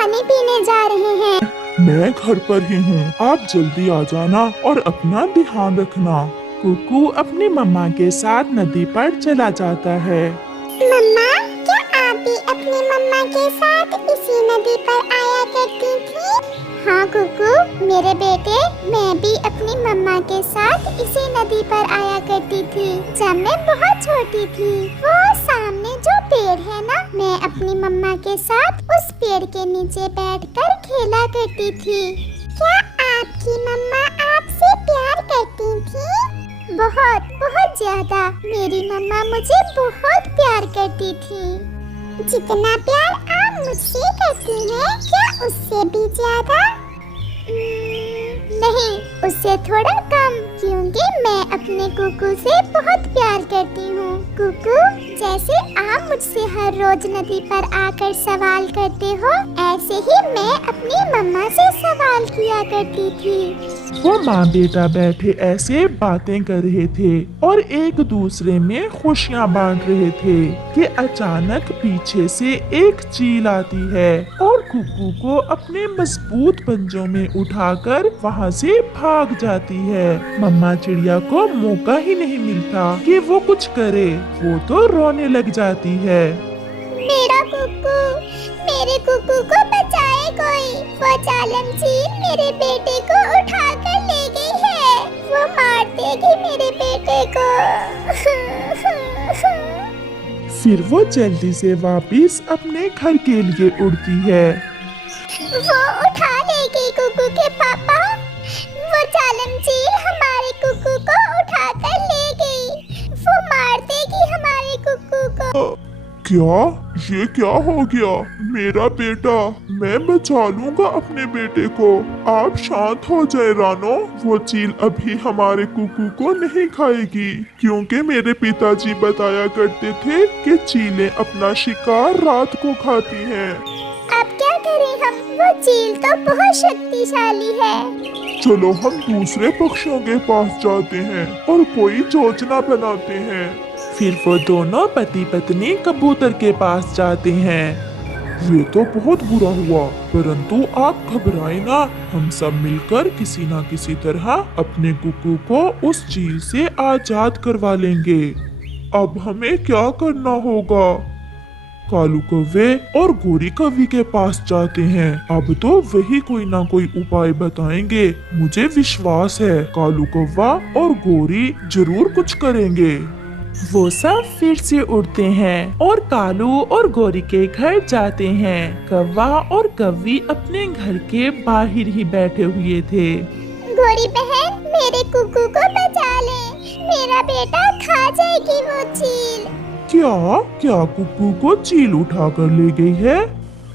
पानी पीने जा रहे हैं। मैं घर पर ही हूँ, आप जल्दी आ जाना और अपना ध्यान रखना। कुकू अपनी मम्मा के साथ नदी पर चला जाता है। मम्मा, क्या आप भी अपनी मम्मा के साथ इसी नदी पर आया करती थी? हाँ कुकू, मेरे बेटे, मैं भी अपनी मम्मा के साथ इसी नदी पर आया करती थी जब मैं बहुत छोटी थी। वो सामने जो पेड़ है ना, मैं अपनी मम्मा के साथ उस पेड़ के नीचे बैठकर खेला करती थी। क्या आपकी मम्मा आपसे प्यार करती थी? बहुत बहुत ज्यादा। मेरी मम्मा मुझे बहुत प्यार करती थी। जितना प्यार आप मुझसे करती हैं, क्या उससे भी ज्यादा? नहीं, उससे थोड़ा कम, क्योंकि मैं अपने कुकू से बहुत प्यार करती हूँ। कुकू, जैसे आप मुझसे हर रोज नदी पर आकर सवाल करते हो, ऐसे ही मैं अपनी मम्मा से सवाल किया करती थी। वो माँ बेटा बैठे ऐसे बातें कर रहे थे और एक दूसरे में खुशियाँ बांट रहे थे कि अचानक पीछे से एक चील आती है और कुकू को अपने मजबूत पंजों में उठाकर वहाँ से भाग जाती है। मम्मा चिड़िया को मौका ही नहीं मिलता कि वो कुछ करे, वो तो रोने लग जाती है। मेरा कुकू, मेरे कुकू को बचाए कोई। वो जालिम चील मेरे बेटे को उठाकर ले गई है। वो मार देगी मेरे बेटे को। फिर वो जल्दी से वापस अपने घर के लिए उड़ती है। वो उठा लेगी कुकू के पापा। वो जालिम चील हमारे कुकू को उठाकर ले गई। वो मार देगी हमारे कुकू को। क्या? ये क्या हो गया? मेरा बेटा, मैं बचा लूंगा अपने बेटे को। आप शांत हो जाए रानो। वो चील अभी हमारे कुकू को नहीं खाएगी, क्योंकि मेरे पिताजी बताया करते थे कि चीलें अपना शिकार रात को खाती हैं। अब क्या करें हम? वो चील तो बहुत शक्तिशाली है। चलो हम दूसरे पक्षियों के पास जाते हैं और कोई योजना बनाते हैं। फिर वो दोनों पति पत्नी कबूतर के पास जाते हैं। ये तो बहुत बुरा हुआ, परंतु आप घबराएं ना, हम सब मिलकर किसी न किसी तरह अपने कुकू को उस चील से आजाद करवा लेंगे। अब हमें क्या करना होगा? कालू कौवे और गोरी कौवी के पास जाते हैं। अब तो वही कोई ना कोई उपाय बताएंगे। मुझे विश्वास है कालू कौवा और गोरी जरूर कुछ करेंगे। वो सब फिर से उड़ते हैं और कालू और गोरी के घर जाते हैं। कौवा और कौवी अपने घर के बाहर ही बैठे हुए थे। गोरी बहन, मेरे कुकू को बचा ले। मेरा बेटा खा जाएगी वो चील। क्या कुकू को चील उठा कर ले गई है?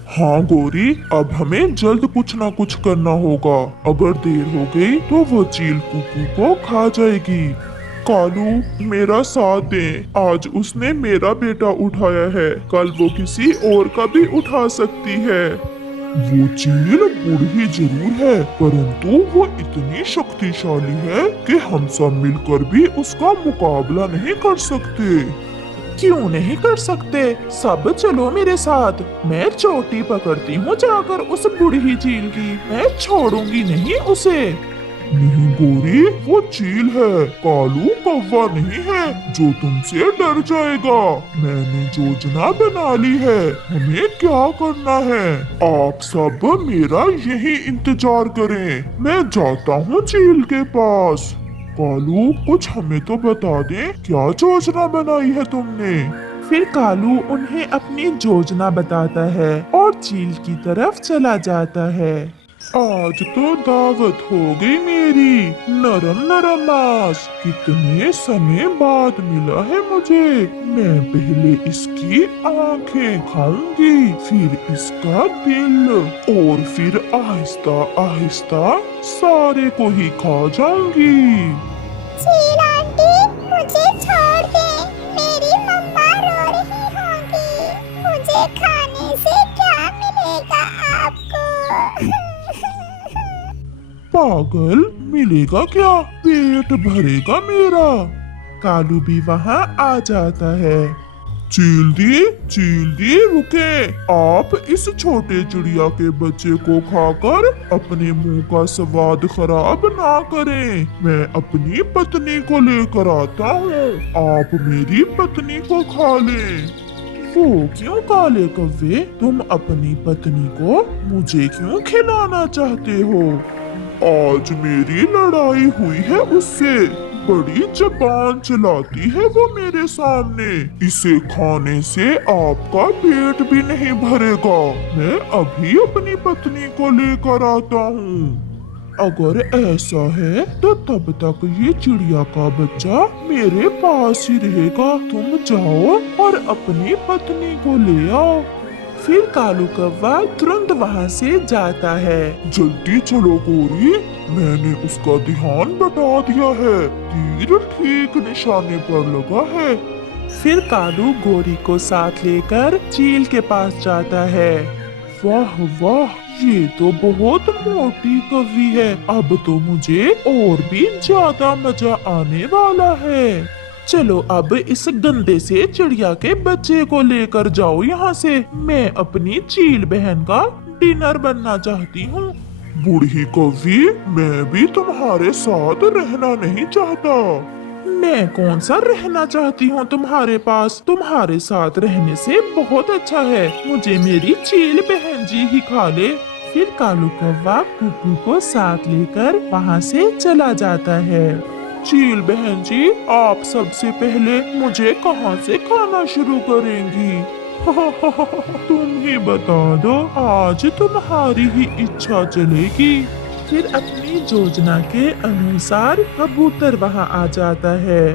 हाँ गोरी, अब हमें जल्द कुछ ना कुछ करना होगा। अगर देर हो गई तो वो चील कुकू को खा जाएगी। कालू, मेरा साथ दे। आज उसने मेरा बेटा उठाया है, कल वो किसी और का भी उठा सकती है। वो चील बूढ़ी जरूर है, परंतु वो इतनी शक्तिशाली है कि हम सब मिलकर भी उसका मुकाबला नहीं कर सकते। क्यों नहीं कर सकते? सब चलो मेरे साथ। मैं चोटी पकड़ती हूँ जाकर उस बूढ़ी चील की। मैं छोड़ूंगी नहीं उसे। नहीं गोरी, वो चील है, कालू कौवा नहीं है जो तुमसे डर जाएगा। मैंने योजना बना ली है, हमें क्या करना है। आप सब मेरा यही इंतजार करें, मैं जाता हूँ चील के पास। कालू, कुछ हमें तो बता दे, क्या योजना बनाई है तुमने? फिर कालू उन्हें अपनी योजना बताता है और चील की तरफ चला जाता है। आज तो दावत हो गई मेरी, नरम नरम मांस कितने समय बाद मिला है मुझे। मैं पहले इसकी आंखें खाऊंगी, फिर इसका दिल, और फिर आहिस्ता आहिस्ता सारे को ही खा जाऊंगी। चील आंटी, मुझे छोड़ दे। मेरी मम्मा रो रही होगी। मुझे खाने से क्या मिलेगा आपको? पागल, मिलेगा क्या? पेट भरेगा मेरा। कालू भी वहाँ आ जाता है। चील दी रुके। आप इस छोटे चिड़िया के बच्चे को खाकर अपने मुंह का स्वाद खराब ना करें। मैं अपनी पत्नी को लेकर आता हूँ, आप मेरी पत्नी को खा लें। वो क्यों काले कव्वे, तुम अपनी पत्नी को मुझे क्यों खिलाना चाहते हो? आज मेरी लड़ाई हुई है उससे, बड़ी जबान चलाती है वो मेरे सामने। इसे खाने से आपका पेट भी नहीं भरेगा। मैं अभी अपनी पत्नी को लेकर आता हूँ। अगर ऐसा है तो तब तक ये चिड़िया का बच्चा मेरे पास ही रहेगा। तुम जाओ और अपनी पत्नी को ले आओ। फिर कालू कौवा तुरंत वहाँ से जाता है। जल्दी चलो गोरी, मैंने उसका ध्यान बटा दिया है, तीर ठीक निशाने पर लगा है। फिर कालू गोरी को साथ लेकर चील के पास जाता है। वाह वाह, ये तो बहुत मोटी कौवी है। अब तो मुझे और भी ज्यादा मजा आने वाला है। चलो अब इस गंदे से चिड़िया के बच्चे को लेकर जाओ यहाँ से। मैं अपनी चील बहन का डिनर बनना चाहती हूँ। बूढ़ी कौवी, मैं भी तुम्हारे साथ रहना नहीं चाहता। मैं कौन सा रहना चाहती हूँ तुम्हारे पास? तुम्हारे साथ रहने से बहुत अच्छा है। मुझे मेरी चील बहन जी ही खा ले। फिर कालू कौवा कुकू को साथ लेकर वहाँ से चला जाता है। चील बहन जी, आप सबसे पहले मुझे कहाँ से खाना शुरू करेंगी? तुम ही बता दो, आज तुम्हारी ही इच्छा चलेगी। फिर अपनी योजना के अनुसार कबूतर वहाँ आ जाता है।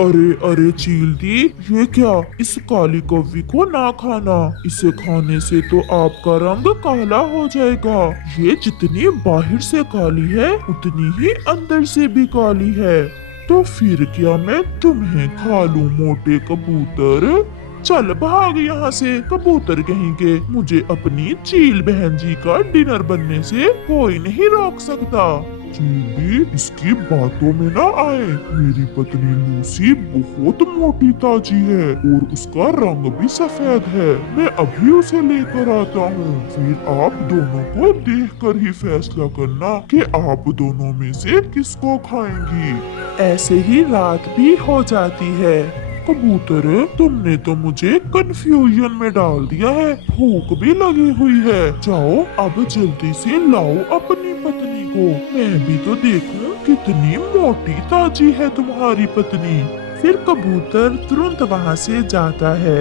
अरे अरे चील दी, ये क्या? इस काली कौवी को ना खाना, इसे खाने से तो आपका रंग काला हो जाएगा। ये जितनी बाहर से काली है उतनी ही अंदर से भी काली है। तो फिर क्या मैं तुम्हें खा लूं मोटे कबूतर? चल भाग यहाँ से कबूतर कहीं के। मुझे अपनी चील बहन जी का डिनर बनने से कोई नहीं रोक सकता। चीली, इसकी बातों में ना आए। मेरी पत्नी लूसी बहुत मोटी ताजी है और उसका रंग भी सफेद है। मैं अभी उसे लेकर आता हूँ। फिर आप दोनों को देखकर ही फैसला करना कि आप दोनों में से किसको खाएंगी। ऐसे ही रात भी हो जाती है। कबूतर, तुमने तो मुझे कंफ्यूजन में डाल दिया है। भूख भी लगी हुई है। जाओ अब जल्दी से लाओ अपनी पत्नी को, मैं भी तो देखूं कितनी मोटी ताजी है तुम्हारी पत्नी। फिर कबूतर तुरंत वहाँ से जाता है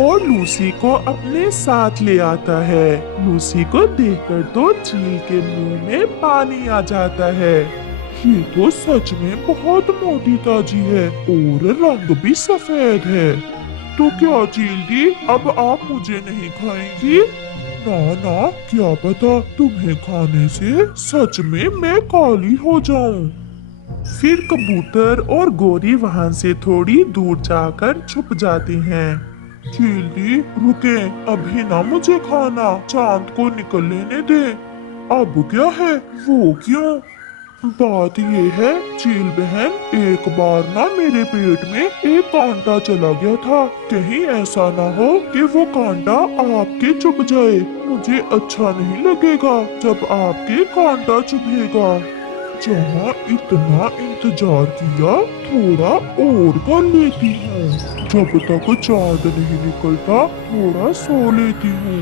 और लूसी को अपने साथ ले आता है। लूसी को देखकर तो चील के मुंह में पानी आ जाता है। ये तो सच में बहुत मोटी ताजी है और रंग भी सफेद है। तो क्या चील दी, अब आप मुझे नहीं खाएंगी? ना ना, क्या पता तुम्हें खाने से सच में मैं काली हो जाऊं। फिर कबूतर और गोरी वहां से थोड़ी दूर जाकर छुप जाते हैं। चील दी रुके, अभी ना मुझे खाना, चांद को निकल लेने दे। अब क्या है? वो क्यों? बात ये है चील बहन, एक बार ना मेरे पेट में एक कांटा चला गया था। कहीं ऐसा ना हो कि वो कांटा आपके चुभ जाए। मुझे अच्छा नहीं लगेगा जब आपके कांटा चुभेगा। जहाँ इतना इंतजार किया, थोड़ा और कर लेती हूँ। जब तक चांद नहीं निकलता थोड़ा सो लेती हूँ।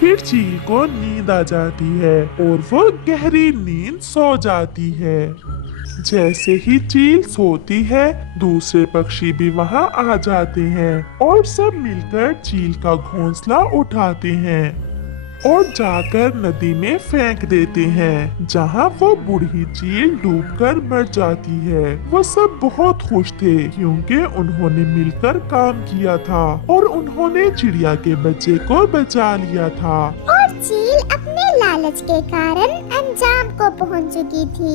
फिर चील को नींद आ जाती है और वो गहरी नींद सो जाती है। जैसे ही चील सोती है, दूसरे पक्षी भी वहाँ आ जाते हैं और सब मिलकर चील का घोंसला उठाते हैं और जाकर नदी में फेंक देते हैं, जहाँ वो बूढ़ी चील डूबकर मर जाती है। वो सब बहुत खुश थे क्योंकि उन्होंने मिलकर काम किया था और उन्होंने चिड़िया के बच्चे को बचा लिया था। और चील अपने लालच के कारण अंजाम को पहुंच चुकी थी।